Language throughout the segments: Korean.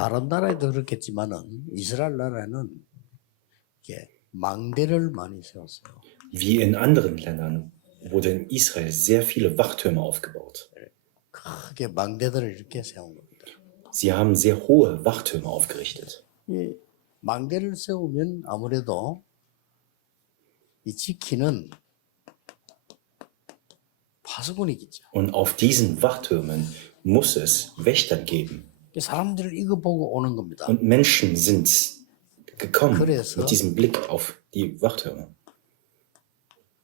다른 나라에도 그렇겠지만은 이스라엘 나라는 이게 망대를 많이 세웠어요. Wie in anderen Ländern wurde in Israel sehr viele Wachtürme aufgebaut. 크게 망대들을 이렇게 세운 겁니다. Sie haben sehr hohe Wachtürme aufgerichtet. 이 망대를 세우면 아무래도 이 지키는 파수꾼이겠죠. Und auf diesen Wachtürmen muss es Wächter geben. 사람들을 이거 보고 오는 겁니다. Und Menschen sind gekommen 그래서 mit diesem Blick auf die Wachtürme.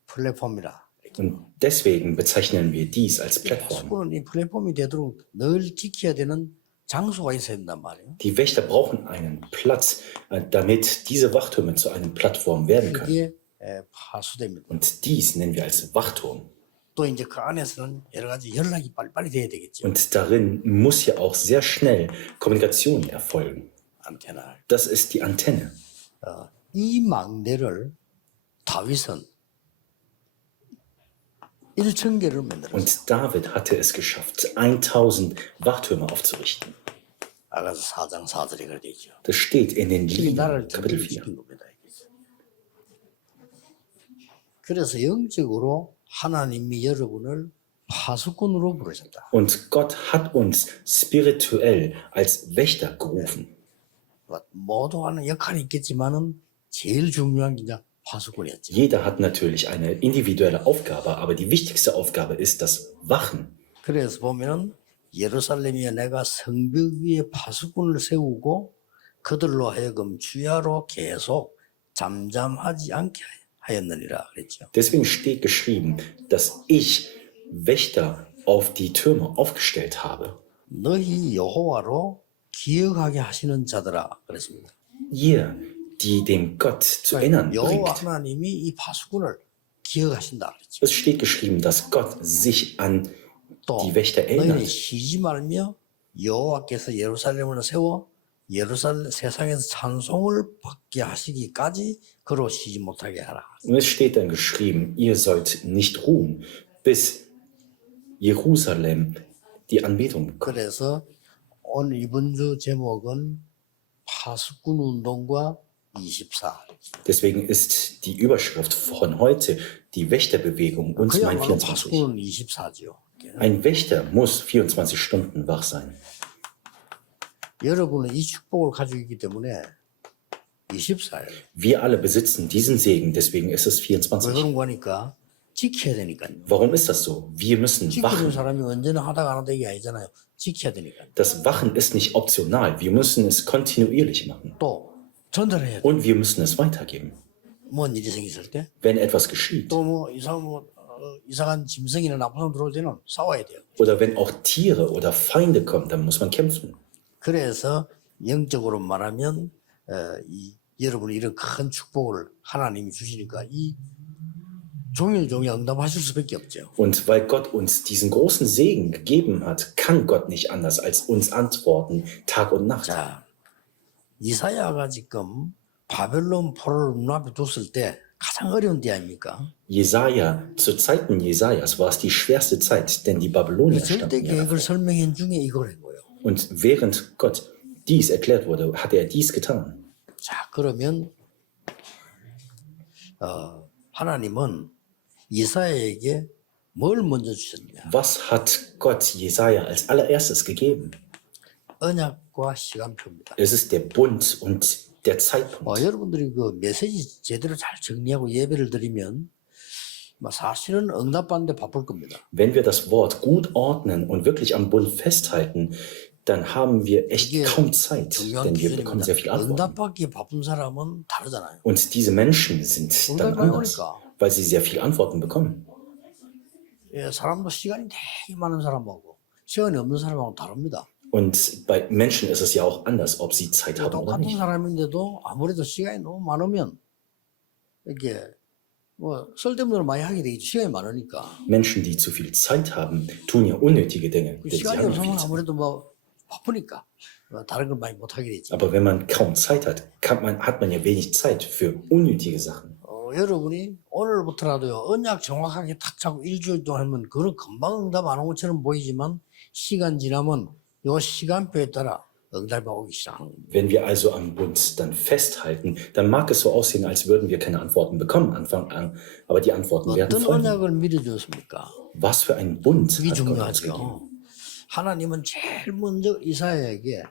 플랫폼이라. Und deswegen bezeichnen wir dies als Plattform. 파수꾼은 이 플랫폼이 되도록 늘 지켜야 되는 장소가 있어야 된단 말이에요. Die Wächter brauchen einen Platz, damit diese Wachtürme zu einer Plattform werden können. 그게 파수대입니다. Und dies nennen wir als Wachturm. 또 이제 그 안에서는 여러 가지 연락이 빨리빨리 돼야 되겠죠. Und darin muss ja auch sehr schnell Kommunikation erfolgen. 안테나. Das ist die Antenne. 이 망대를 다윗은 1,000개를 만들었어요. Und David hatte es geschafft, 1000 Wachtürme aufzurichten. 아가서 4장 4절에 그래 되죠. Das steht in den 이 나라를 Liedern, Kapitel 4. 지킨 겁니다. 그래서 영적으로 하나님이 여러분을 파수꾼으로 부르셨다. Und Gott hat uns spirituell als Wächter gerufen. 모두 하는 역할이 있겠지만은 제일 중요한 게 이제 파수꾼이었죠. Jeder hat natürlich eine individuelle Aufgabe, aber die wichtigste Aufgabe ist das Wachen. 그래서 보면은 예루살렘에 내가 성벽 위에 파수꾼을 세우고 그들로 하여금 주야로 계속 잠잠하지 않게 하였느니라 그랬죠. Deswegen steht geschrieben, dass ich Wächter auf die Türme aufgestellt habe. 너희 여호와로 기억하게 하시는 자들아 그랬습니다. Ihr, die dem Gott zu erinnern 여호와 bringt. 하나님이 이 파수꾼을 기억하신다 그랬죠. Es steht geschrieben, dass Gott sich an 또 die Wächter 너희는 erinnert. 쉬지 말며 여호와께서 예루살렘을 세워 예루살렘 세상에서 찬송을 받게 하시기까지 그로 쉬지 못하게 하라. Und es steht dann geschrieben, ihr sollt nicht ruhen, bis Jerusalem die Anbetung bekommt. 그래서 오늘 이번 주 제목은 파수꾼 운동과 24. Deswegen ist die Überschrift von heute die Wächterbewegung und mein 그야말로 24. 파수꾼은 24죠. Ein Wächter muss 24 Stunden wach sein. 여러분은 이 축복을 가지고 있기 때문에 24예요. Wir alle besitzen diesen Segen, deswegen ist es 왜 24. 그런 거니까 지켜야 되니까요. Warum ist das so? Wir müssen 지키는 wachen. 사람이 언제나 하다가 안 하다 이게 아니잖아요. 지켜야 되니까. Das Wachen ist nicht optional. Wir müssen es kontinuierlich machen. 또 전달해야 돼. Und wir müssen es weitergeben. 뭔 일이 생겼을 때, Wenn etwas geschieht 또 뭐 이상한 짐승이나 나쁜 사람 들어올 때는 싸워야 돼요. oder wenn auch Tiere oder Feinde kommen, dann muss man kämpfen. 그래서 영적으로 말하면 여러분이 이런 큰 축복을 하나님이 주시니까 이 종일 응답하실 수밖에 없죠. Und weil Gott uns diesen großen Segen gegeben hat, kann Gott nicht anders als uns antworten, Tag und Nacht. 자, 이사야가 지금 바벨론 포로를 눈앞에 뒀을 때 가장 어려운 때 아닙니까? Jesaja, zu Zeiten Jesajas war es die schwerste Zeit, denn die Babylonier 절대 standen ja 계획을 davor. 설명한 중에 이걸 한 거예요. Und während Gott dies erklärt wurde, hatte er dies getan. 자, 그러면 하나님은 이사야에게 뭘 먼저 주셨냐? Was hat Gott Jesaja als allererstes gegeben? 언약과 시간표입니다. Es ist der Bund und der Zeitpunkt. 여러분들이 그 메시지 제대로 잘 정리하고 예배를 드리면 사실은 응답받는데 바쁠 겁니다. Wenn wir das Wort gut ordnen und wirklich am Bund festhalten, dann haben wir echt 이게 kaum Zeit, 중요한 denn wir bekommen 기준입니다. sehr viel Antworten. 응답받기에 바쁜 사람은 다르잖아요. Und diese Menschen sind dann 응답이 anders, 오니까. weil sie sehr viel Antworten bekommen. 예, 사람도 시간이 되게 많은 사람하고 시간이 없는 사람하고 다릅니다. Und bei Menschen ist es ja auch anders, ob sie Zeit haben oder 똑같은 nicht. 사람인데도 아무래도 시간이 너무 많으면 이렇게 뭐 쓸데없는 걸 많이 하게 되겠죠. 시간이 많으니까. Menschen, die zu viel Zeit haben, tun ja unnötige Dinge, denn sie 시간이 haben ja viel 없으면 Zeit. 아무래도 뭐 바쁘니까 다른 걸 많이 못 하게 되지. Aber wenn man kaum Zeit hat, hat man ja wenig Zeit für unnötige Sachen. 여러분이 오늘부터라도요 언약 정확하게 탁 잡고 일주일 동안 하면 그건 금방 응답 안 온 것처럼 보이지만 시간 지나면 요 시간표에 따라 응답이 오기 시작하는 겁니다. Wenn wir also am Bund dann festhalten, dann mag es so aussehen, als würden wir keine Antworten bekommen Anfang an, aber die Antworten werden 어떤 folgen. 언약을 믿어줬습니까? Was für ein Bund 그게 hat Gott uns gegeben? 중요하죠. 하나님은 제일 먼저 이사야에게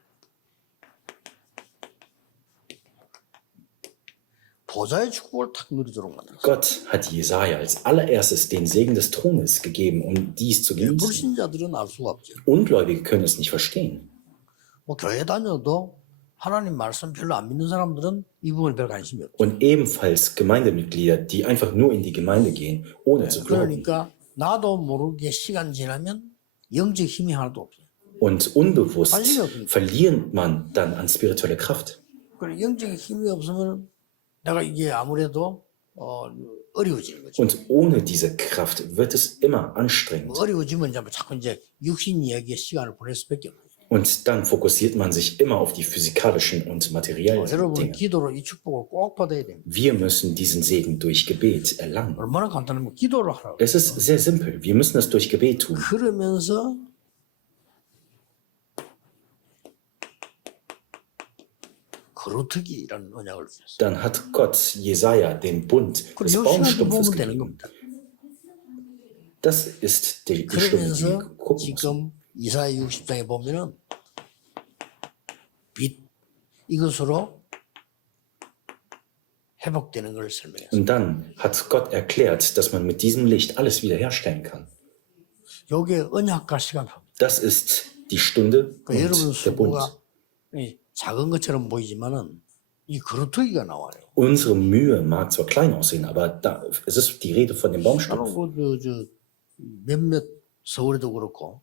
보좌의 축복을 탁 누리도록 만들었어요. Gott hat Jesaja als allererstes den Segen des Thrones gegeben, um dies zu genießen. 불신자들은 알 수가 없죠. Ungläubige können es nicht verstehen. 뭐 교회 다녀도 하나님 말씀 별로 안 믿는 사람들은 이 부분에 별 관심이 없죠. Und ebenfalls Gemeindemitglieder, die einfach nur in die Gemeinde gehen, ohne zu glauben. 그러니까 나도 모르게 시간 지나면 영적 힘이 하나도 없어요. Und unbewusst verliert man dann an spirituelle Kraft. 그래 영적 힘이 없으면 내가 이게 아무래도 어려워지는 거죠. Und ohne diese Kraft wird es immer anstrengend. 어려워지면 자꾸 이제 육신 이야기에 시간을 보낼 수밖에 없어요. Und dann fokussiert man sich immer auf die physikalischen und materiellen 여러분 Dinge. 기도로 이 축복을 꼭 받아야 됩니다. Wir müssen diesen Segen durch Gebet erlangen. 얼마나 간단하면 기도를 하라고. Es ist sehr simpel. Wir müssen es durch Gebet tun. 그러면서 거루터기라는 언약을 주셨어요. Dann hat Gott Jesaja den Bund des 그리고 시간 Baumstumpfes 보면 되는 gegeben. 겁니다. Das ist die Stunde, die 그러면서 wir gucken müssen. 지금 이사야 60장에 보면은 빛 이것으로 회복되는 걸 설명했어요. Und dann hat Gott erklärt, dass man mit diesem Licht alles wiederherstellen kann. 요게 언약과 시간표입니다. Das ist die Stunde 그러니까 여러분 und der Bund. 수고가 작은 것처럼 보이지만은 이 거루터기가 나와요. Unsere Mühe mag zwar klein aussehen, aber es ist die Rede von dem Baumstumpf. 나는 몇몇 서울에도 그렇고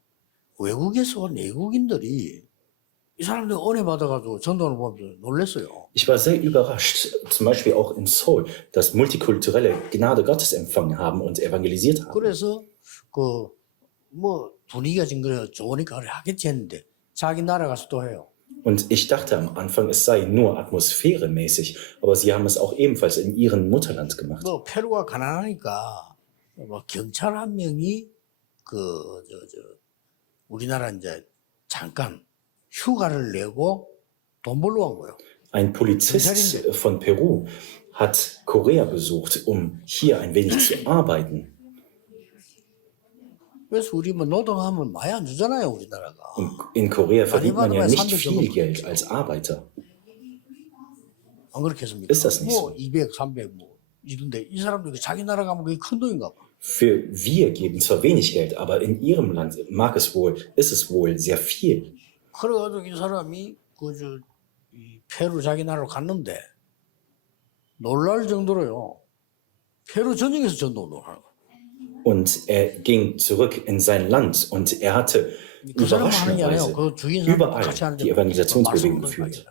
외국에서 온 외국인들이 이 사람들 은혜 받아가지고 전도를 보면서 놀랐어요. Ich war sehr überrascht, zum Beispiel auch in Seoul, dass Multikulturelle Gnade Gottes empfangen haben und evangelisiert haben. 그래서 뭐 분위기가 지금 그래 좋으니까 그래 하겠지 했는데 자기 나라 가서 또 해요. Und ich dachte am Anfang, es sei nur atmosphäremäßig, aber sie haben es auch ebenfalls in ihrem Mutterland gemacht. 뭐 페루가 가난하니까 뭐 경찰 한 명이 우리나라 이제 잠깐 휴가를 내고 돈 벌러 간 거예요. Ein Polizist von Peru hat Korea besucht, um hier ein wenig zu arbeiten. 그래서 우리 뭐 노동하면 많이 안 주잖아요, 우리나라가. In Korea verdient man ja nicht viel Geld als Arbeiter. 안 그렇게 했습니까? Ist das nicht 뭐 200, 300 뭐 이런데 이 사람들이 자기 나라 가면 그게 큰 돈인가 봐. Für wir geben zwar wenig Geld, aber in ihrem Land ist es wohl sehr viel. 그래가지고 이 사람이 이 페루 자기 나라로 갔는데 놀랄 정도로요. 페루 전역에서 전도운동을 하는 거예요. Und er ging zurück in sein Land und er hatte 그 사람만 하는 게 아니에요. überraschenderweise 그 주인 사람 überall 같이 하는데 die Evangelisationsbewegung 말씀을 geführt.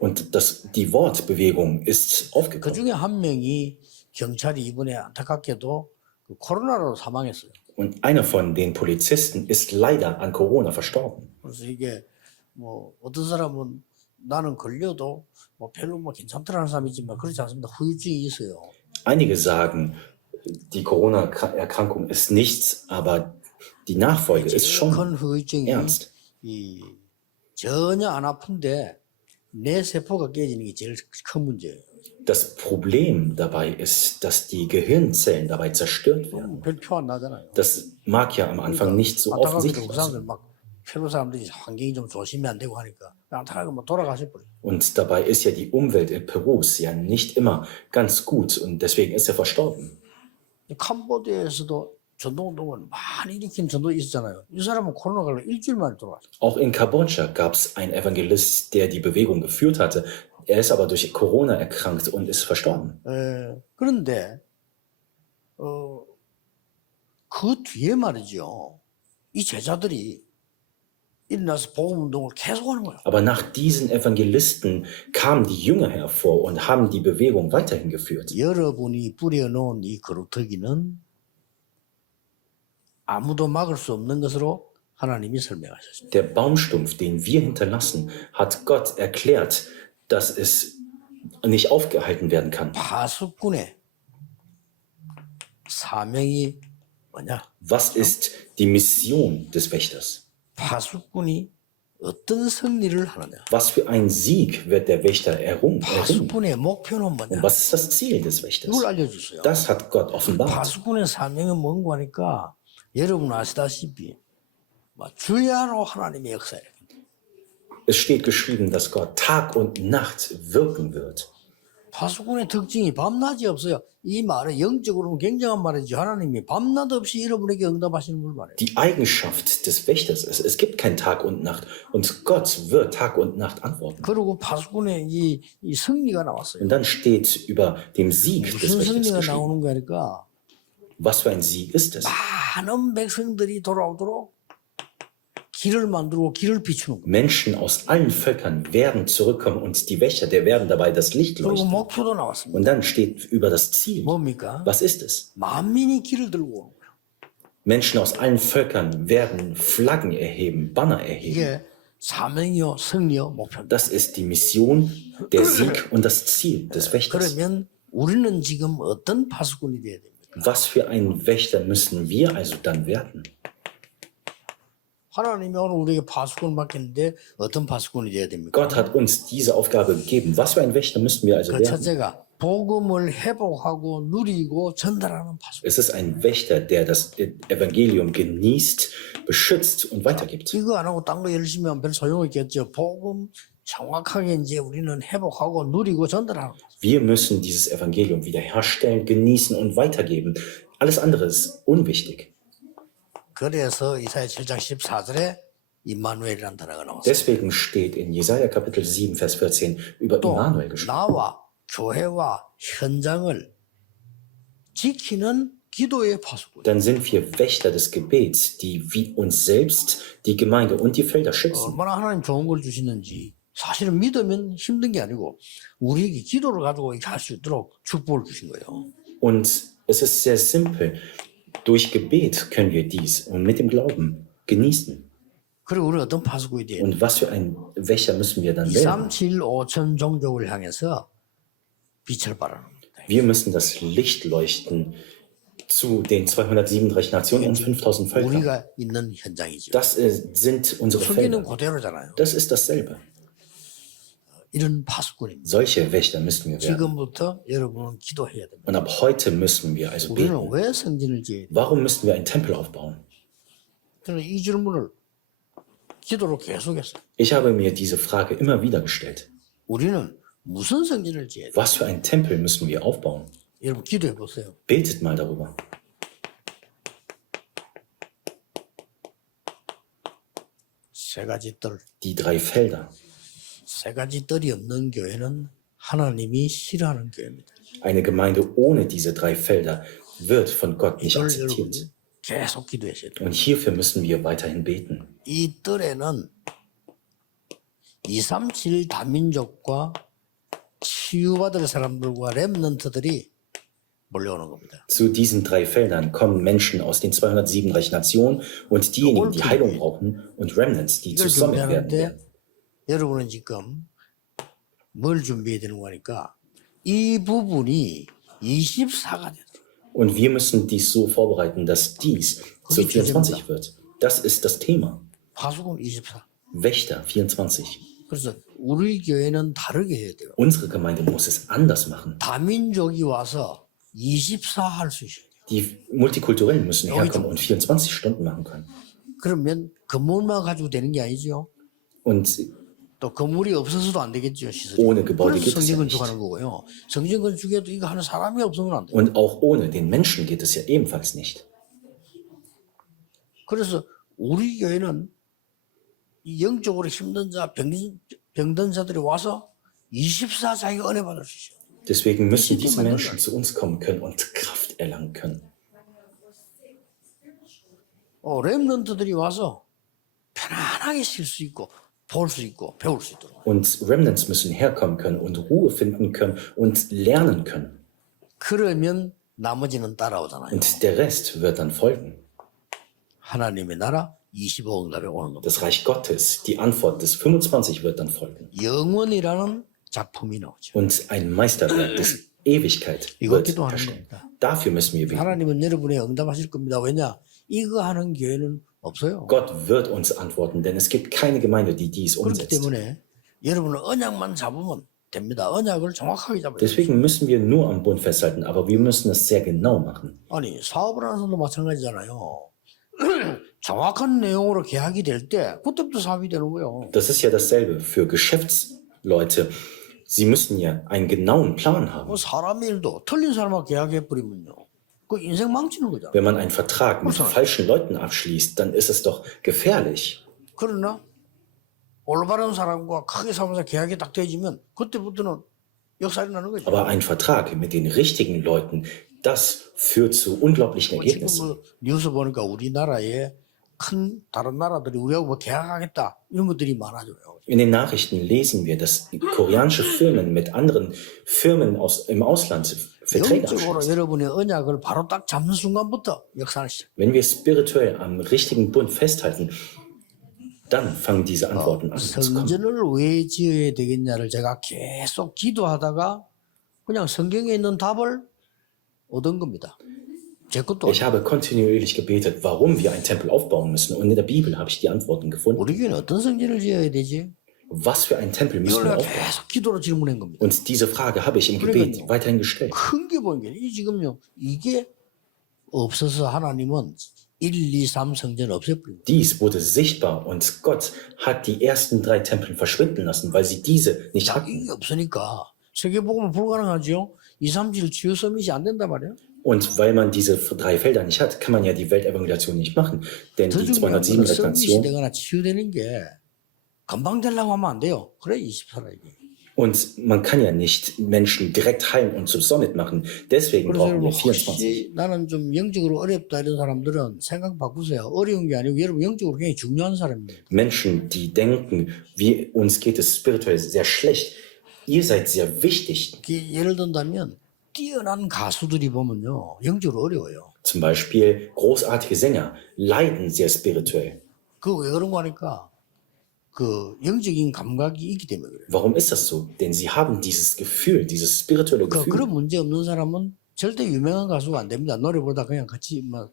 Und die Wortbewegung ist 그 aufgekommen. 중에 한 명이 경찰이 이번에 안타깝게도 그 코로나로 사망했어요. Und einer von den Polizisten ist leider an Corona verstorben. 그래서 이게 뭐 어떤 사람은 나는 걸려도 뭐 별로 뭐 괜찮더라는 사람이지만 그렇지 않습니다. 후유증이 있어요. Einige sagen, die Corona-Erkrankung ist nichts, aber die Nachfolge ist 큰 schon 후유증이 ernst. 전혀 안 아픈데 뇌 세포가 깨지는 게 제일 큰 문제예요. Das Problem dabei ist, dass die Gehirnzellen dabei zerstört werden. 별 표 안 나잖아요. Das mag ja am Anfang nicht so 안타깝게도 offensichtlich 그 사람들 sein. 막 페루 사람들이 환경이 좀 조심이 안 되고 하니까 안타깝게 뭐 돌아가셔버려요. Und dabei ist ja die Umwelt in Perus ja nicht immer ganz gut und deswegen ist er verstorben. 캄보디아에서도 전도운동을 많이 일으킨 전도 있었잖아요. 이 사람은 코로나 걸려 일주일 만에 돌아왔어요. Auch in Kambodscha gab es einen Evangelist, der die Bewegung geführt hatte. Er ist aber durch Corona erkrankt und ist verstorben. 그런데 그 뒤에 말이죠. 이 제자들이 일어나서 복음운동을 계속하는 거예요. Aber nach diesen Evangelisten kamen die Jünger hervor und haben die Bewegung weiterhin geführt. 여러분이 뿌려놓은 이 거루터기는 아무도 막을 수 없는 것으로 하나님이 설명하셨습니다. Der Baumstumpf, den wir hinterlassen, hat Gott erklärt, dass es nicht aufgehalten werden kann. 파수꾼의 사명이 뭐냐? Was ist die Mission des Wächters? 파수꾼이 어떤 승리를 하느냐. Was für ein Sieg wird der Wächter erringen? 파수꾼의 목표는 Und 뭐냐. was ist das Ziel des Wächters? 이걸 알려줬어요. Das hat Gott offenbart. 파수꾼의 사명이 뭔가 하니까 여러분 아시다시피 주야로 하나님의 역사예요. Es steht geschrieben, dass Gott Tag und Nacht wirken wird. 파수꾼의 특징이 밤낮이 없어요. 이 말은 영적으로는 굉장한 말이죠. 하나님이 밤낮 없이 여러분에게 응답하시는 걸 말해요. Die Eigenschaft des Wächters ist, es gibt kein Tag und Nacht und Gott wird Tag und Nacht antworten. 그리고 파수꾼의 이 승리가 나왔어요. Und dann steht über dem Sieg des 무슨 Wächters 승리가 geschrieben. 나오는 거니까 Was für ein Sieg ist es? 많은 백성들이 돌아오도록 길을 만들고 길을 비추는 거예요. Menschen aus allen Völkern werden zurückkommen und die Wächter, der werden dabei das Licht 그리고 leuchten. 목표도 나왔습니다. Und dann steht über das Ziel. 뭡니까? Was ist es? 만민이 길을 들고 오는 거예요. Menschen aus allen Völkern werden Flaggen erheben, Banner erheben. 이게 사명이요, 승리요, 목표입니다. Das ist die Mission, der Sieg und das Ziel des Wächters. 그러면 우리는 지금 어떤 파수꾼이 돼야 됩니까? Was für ein Wächter müssen wir also dann werden? 하나님이 오늘 우리에게 파수꾼을 맡겼는데 어떤 파수꾼이 돼야 됩니까? Gott hat uns diese Aufgabe gegeben. Was für ein Wächter müssten wir also 그 werden? 첫째가 복음을 회복하고 누리고 전달하는 파수꾼. Es ist ein Wächter, der das Evangelium genießt, beschützt und weitergibt. 이거 안 하고 딴 거 열심히 하면 별 소용없겠죠. 복음 정확하게 이제 우리는 회복하고 누리고 전달하는 거죠. Wir müssen dieses Evangelium wiederherstellen, genießen und weitergeben. Alles andere ist unwichtig. 그래서 이사야 7장 14절에 임마누엘이라는 단어가 나왔어요. Deswegen steht in Jesaja Kapitel 7, Vers 14 über 또 Immanuel geschrieben. 나와 교회와 현장을 지키는 기도의 파수꾼. Dann sind wir Wächter des Gebets, die wie uns selbst, die Gemeinde und die Felder schützen. 얼마나 하나님 좋은 걸 주시는지 사실은 믿으면 힘든 게 아니고 우리에게 기도를 가지고 이렇게 할 수 있도록 축복을 주신 거예요. Und es ist sehr simpel. Durch Gebet können wir dies und mit dem Glauben genießen. 그리고 우리 어떤 파수꾼이 돼요? Und was für ein Wächter müssen wir dann 2, werden? 3, 7, 5천 종족을 향해서 빛을 발하는 겁니다. Wir müssen das Licht leuchten zu den 237 Nationen und 5000 Völkern. 우리가 있는 현장이죠. Das sind unsere 설계는 Felder. 그대로잖아요. Das ist dasselbe. 이런 파수꾼입니다. Solche Wächter müssen wir werden. 지금부터 여러분은 기도해야 됩니다. Und ab heute müssen wir also 우리는 beten. 왜 성전을 지어야 돼요? Warum müssen wir einen Tempel aufbauen? 저는 이 질문을 기도로 계속했어요. Ich habe mir diese Frage immer wieder gestellt. 우리는 무슨 성전을 지어야 돼요? Was für einen Tempel müssen wir aufbauen? 여러분 기도해 보세요. Betet mal darüber. 세 가지 뜰. Die 3 Felder. 세 가지 뜰이 없는 교회는 하나님이 싫어하는 교회입니다. Eine Gemeinde ohne diese 3 Felder wird von Gott nicht 이걸 akzeptiert. 여러분이 계속 기도하셔야 돼요. Und hierfür müssen wir weiterhin beten. 이 뜰에는 237 다민족과 치유받을 사람들과 렘넌트들이 몰려오는 겁니다. Zu diesen 3 Feldern kommen Menschen aus den 237 Nationen und diejenigen, die Heilung brauchen und Remnants, die 이걸 zusammen werden. 준비하는데 여러분은 지금 뭘 준비해야 되는 거니까 이 부분이 24가 되도록. Und wir müssen dies so vorbereiten, dass dies zu 24 wird. Das ist das Thema. 파수꾼 24. Wächter 24. 그래서 우리 교회는 다르게 해야 돼요. Unsere Gemeinde muss es anders machen. 다민족이 와서 24 할 수 있어요. Die Multikulturellen müssen herkommen und 24 Stunden machen können. 그러면 건물만 가지고 되는 게 아니죠. Und 또 건물이 없어서도 안 되겠죠, 시설이. ohne Gebäude 그래서 gibt es ja 성전 nicht. 건축하는 거고요. 성전 건축에도 이거 하는 사람이 없으면 안 돼요. Und auch ohne den Menschen geht es ja ebenfalls nicht. 그래서 우리 교회는 이 영적으로 힘든 자, 병든 자들이 와서 24 자기가 은혜 받을 수 있어요. Deswegen müssen diese Menschen zu uns kommen können und Kraft erlangen können. 렘넌트들이 와서 편안하게 쉴 수 있고 볼 수 있고 배울 수 있도록. Und Remnants müssen herkommen können und Ruhe finden können und lernen können. 그러면 나머지는 따라오잖아요. Und der Rest wird dann folgen. 하나님의 나라 25 응답에 오는 겁니다. Das Reich Gottes, die Antwort des 25 wird dann folgen. 영원이라는 작품이 나오죠. Und ein Meisterwerk des Ewigkeit 이거 wird 기도하는 erstellen. 겁니다. Dafür müssen wir beten. 하나님은 여러분의 응답하실 겁니다. 왜냐? 이거 하는 교회는 없어요. Gott wird uns antworten, denn es gibt keine Gemeinde, die dies 그렇기 umsetzt. 때문에 여러분은 언약만 잡으면 됩니다. 언약을 정확하게 잡아야 돼요. Deswegen müssen wir nur am Bund festhalten, aber wir müssen es sehr genau machen. 아니 사업을 하는 사람도 마찬가지잖아요. 정확한 내용으로 계약이 될 때 그때부터 사업이 되는 거예요. Das ist ja dasselbe für Geschäftsleute. Sie müssen ja einen genauen Plan haben. 뭐 사람의 일도 틀린 사람하고 계약해 버리면요, 그 인생 망치는 거잖아. Wenn man einen Vertrag mit falschen Leuten abschließt, dann ist es doch gefährlich. 그러나 올바른 사람과 크게 사면서 계약이 딱 되어지면 그때부터는 역사 일어나는 거죠. Aber ein Vertrag mit den richtigen Leuten, das führt zu unglaublichen 지금 Ergebnissen. 뭐 뉴스 보니까 우리나라에 큰 다른 나라들이 우리하고 뭐 계약하겠다 이런 것들이 많아져요. In den Nachrichten lesen wir, dass koreanische Firmen mit anderen Firmen im Ausland Verträge 영적으로 abschließen. 여러분의 언약을 바로 딱 잡는 순간부터 역사는 시작. Wenn wir spirituell am richtigen Bund festhalten, dann fangen diese Antworten an zu kommen. 성전을 왜 지어야 되겠냐를 제가 계속 기도하다가 그냥 성경에 있는 답을 얻은 겁니다. 제 것도 Ich habe kontinuierlich gebetet, warum wir einen Tempel aufbauen müssen. Und in der Bibel habe ich die Antworten gefunden. 우리 교회는 어떤 성전을 지어야 되지? Was für einen Tempel müssen 이걸 wir 내가 aufbauen? 계속 기도로 질문한 겁니다. Und diese Frage habe ich im Gebet weiterhin gestellt. 큰 게 보인 게 이 지금요 이게 없어서 하나님은 1, 2, 3 성전 없애버린 거예요. Dies wurde sichtbar und Gott hat die ersten 3 Tempel verschwinden lassen, weil sie diese nicht hatten. 이게 없으니까 세계복음은 불가능하죠. 2, 3, 7 주요 서밋이 안 된단 말이에요. Und weil man diese 3 Felder nicht hat, kann man ja die Weltevangelisation nicht machen. Denn 더 die 중요한 207 거는 서밋이 Nationen. 되거나 치유되는 게 금방 되려고 하면 안 돼요. 그래 24라 이게. Und man kann ja nicht Menschen direkt heilen und zu Summit machen. Deswegen 그래서 brauchen 여러분 wir 24. 혹시 나는 좀 영적으로 어렵다 이런 사람들은 생각 바꾸세요. 어려운 게 아니고 여러분 영적으로 굉장히 중요한 사람입니다. Menschen, die denken, wie uns geht es spirituell sehr schlecht. Ihr seid sehr wichtig. 예를 든다면 뛰어난 가수들이 보면요 영적으로 어려워요. Zum Beispiel großartige Sänger leiden sehr spirituell. 그거 왜 그런 거 하니까 그 영적인 감각이 있기 때문에 그래요. Warum ist das so? Denn sie haben dieses Gefühl, dieses spirituelle Gefühl. 그런 문제 없는 사람은 절대 유명한 가수가 안 됩니다. 노래보다 그냥 같이 막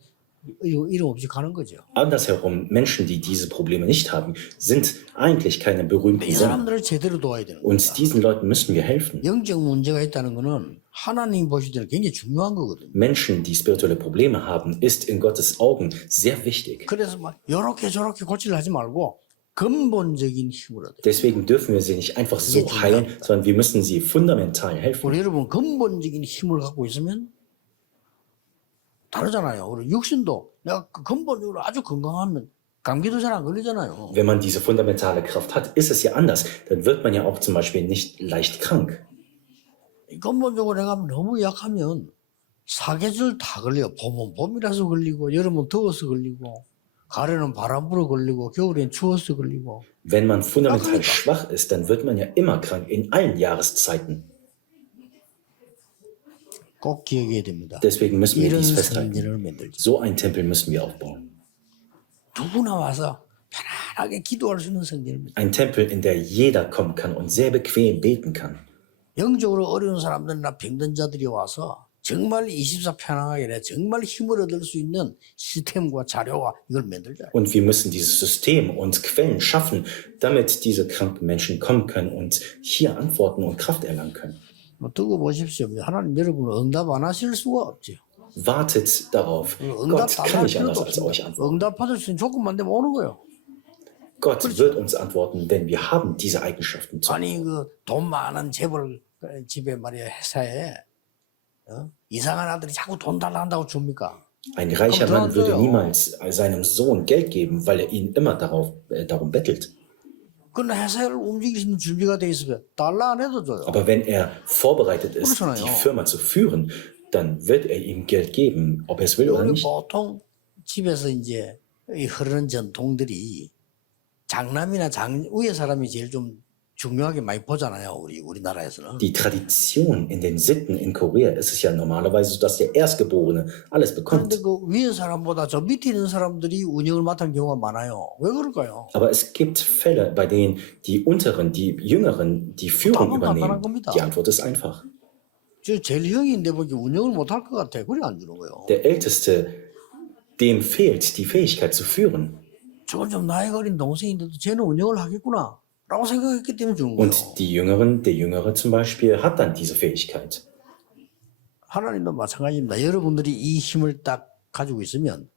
이름 없이 가는 거죠. Andersherum, Menschen, die diese Probleme nicht haben, sind eigentlich keine berühmten 이 Sänger. 사람들을 제대로 도와야 되는 Und 겁니다. diesen Leuten müssen wir helfen. 영적 문제가 있다는 거는 하나님 보실 때는 굉장히 중요한 거거든요. Menschen, die spirituelle Probleme haben, ist in Gottes Augen sehr wichtig. 그래서 막 요렇게 저렇게 고치려 하지 말고 근본적인 힘을 얻어요. Deswegen dürfen wir sie nicht einfach so heilen, sondern wir müssen sie fundamental helfen. 우리 여러분 근본적인 힘을 갖고 있으면 다르잖아요. 우리 육신도 내가 근본적으로 아주 건강하면 감기도 잘 안 걸리잖아요. Wenn man diese fundamentale Kraft hat, ist es ja anders. Dann wird man ja auch zum Beispiel nicht leicht krank. 근본적으로 내가 너무 약하면 사계절 다 걸려요. 봄은 봄이라서 걸리고 여름은 더워서 걸리고 가을에는 바람 불어 걸리고 겨울엔 추워서 걸리고. Wenn man fundamental 그러니까. schwach ist, dann wird man ja immer krank in allen Jahreszeiten. 꼭 기억해야 됩니다. Deswegen müssen wir 이런 dies festhalten. 성전을 만들죠. So einen Tempel müssen wir aufbauen. 누구나 와서 편안하게 기도할 수 있는 성전을 만들죠. Ein Tempel, in der jeder kommen kann und sehr bequem beten kann. 영적으로 어려운 사람들이나 병든 자들이 와서 정말 24 편하게 정말 힘을 얻을 수 있는 시스템과 자료와 이걸 만들자. Und wir müssen dieses System und Quellen schaffen, damit diese kranken Menschen kommen können und hier antworten und Kraft erlangen können. 뭐 두고 보십시오. 하나님 여러분을 응답 안 하실 수가 없죠. Wartet darauf. 응답 Gott 안 kann 할 nicht anders 필요도 als euch 없습니다. antworten. 응답받을 수 있는 조건만 되면 오는 거예요. Gott wird uns antworten, denn wir haben diese Eigenschaften. 아니 그 돈 많은 재벌 집에 말이야 회사에 이상한 아들이 자꾸 돈 달라 한다고 줍니까? Ein reicher Mann würde niemals seinem Sohn Geld geben, weil er ihn immer darum bettelt. 그러나 회사를 움직일 수 있는 준비가 돼 있으면 달라 안 해도 줘요. Aber wenn er vorbereitet ist, 그렇잖아요. die Firma zu führen, dann wird er ihm Geld geben, ob er es will oder 우리 nicht. 보통 집에서 이제 이 흐르는 전통들이 장남이나 장우의 사람이 제일 좀 중요하게 많이 보잖아요. 우리나라에서는. Die Tradition in den Sitten in Korea ist es ja normalerweise so, dass der Erstgeborene alles bekommt. 그런데 그 위에 사람보다 저 밑에 있는 사람들이 운영을 맡은 경우가 많아요. 왜 그럴까요? Aber es gibt Fälle, bei denen die Unteren, die Jüngeren, die Führung übernehmen. Die Antwort ist einfach. 저 제일 형인데 보기 운영을 못할 것 같아. 그래 안 주는 거예요. Der Älteste, dem fehlt die Fähigkeit zu führen. 저건 좀 나이가 어린 동생인데도 쟤는 운영을 하겠구나 라고 생각했기 때문에 주는 거예요. Und die Jüngeren, der Jüngere zum Beispiel, hat dann diese Fähigkeit. 하나님도 마찬가지입니다. 여러분들이 이 힘을 딱 가지고 있으면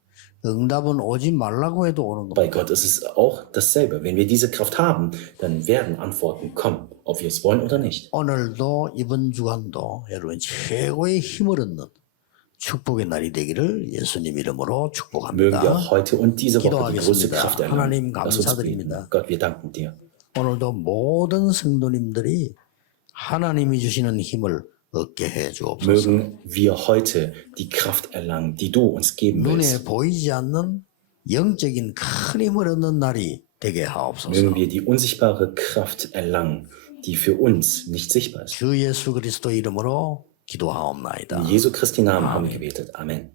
응답은 오지 말라고 해도 오는 Bei 겁니다. Gott ist es auch dasselbe. Wenn wir diese Kraft haben, dann werden Antworten kommen, ob wir es wollen oder nicht. 오늘도 이번 주간도 여러분 최고의 힘을 얻는 축복의 날이 되기를 예수님 이름으로 Mögen wir 축복합니다. auch heute und diese Woche die größte 기도하겠습니다. Kraft 하나님 erlangen. Lass uns 감사드립니다. beten. Gott, wir danken dir. 오늘도 모든 성도님들이 하나님이 주시는 힘을 얻게 해 주옵소서. Mögen wir heute die Kraft erlangen, die du uns geben 눈에 willst. 보이지 않는 영적인 큰 힘을 얻는 날이 되게 하옵소서. Mögen wir die unsichtbare Kraft erlangen, die für uns nicht sichtbar ist. 주 예수 그리스도 이름으로 기도하옵나이다. In Jesu Christi Namen haben wir gebetet. Amen.